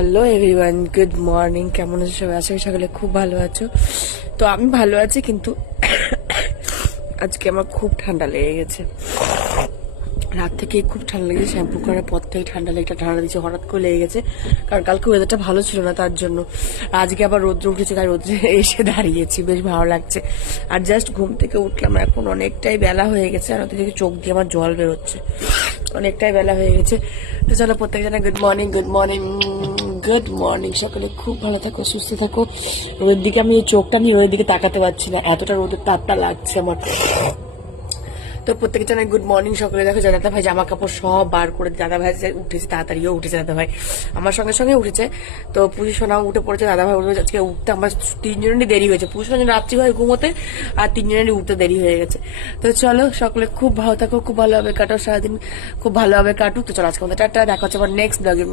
Hello everyone, good morning. কেমন আছো সবাই? আশা করি সকালে খুব ভালো আছো। তো আমি ভালো আছি, কিন্তু আজকে আমার খুব ঠান্ডা লেগে গেছে। রাত থেকে খুব ঠান্ডা লেগেছে, শ্যাম্পু করার পর থেকে ঠান্ডা দিচ্ছে, হঠাৎ করে লেগে গেছে। কারণ কালকে ওয়েদারটা ভালো ছিল না, তার জন্য। আজকে আবার রৌদ্র উঠেছে, তাই রৌদ্রে এসে দাঁড়িয়েছি, বেশ ভালো লাগছে। আর জাস্ট ঘুম থেকে উঠলাম, এখন অনেকটাই বেলা হয়ে গেছে, আর ওদিকে চোখ দিয়ে আমার জল বেরোচ্ছে, অনেকটাই বেলা হয়ে গেছে। তো চলো প্রত্যেক জানা good morning, good morning, good morning. সকালে খুব ভালো থাকো, সুস্থ থাকো। ওদের দিকে আমি চোখটা নিয়ে ওই দিকে তাকাতে পারছি না, এতটা রোদের তাপটা লাগছে আমার। তো প্রত্যেকে জানাই গুড মর্নিং। সকলে দেখো দাদা ভাই জামা কাপড় সব বার করে, দাদা ভাই উঠেছে, তাড়াতাড়িও উঠেছে দাদা ভাই, আমার সঙ্গে সঙ্গে উঠেছে। তো পুজো সোনাও উঠে পড়েছে, দাদা ভাই উঠে আজকে উঠতে আমার তিনজনেরই দেরি হয়েছে। পুজো সোনা রাত্রি হয় ঘুমোতে, আর তিনজনেরই উঠতে দেরি হয়ে গেছে। তো চলো সকলে খুব ভালো থাকো, খুব ভালোভাবে কাটো সারাদিন, খুব ভালোভাবে কাটুক। তো চলো আজকে আমাদের টাটা, দেখা হচ্ছে আবার নেক্সট ব্লগে।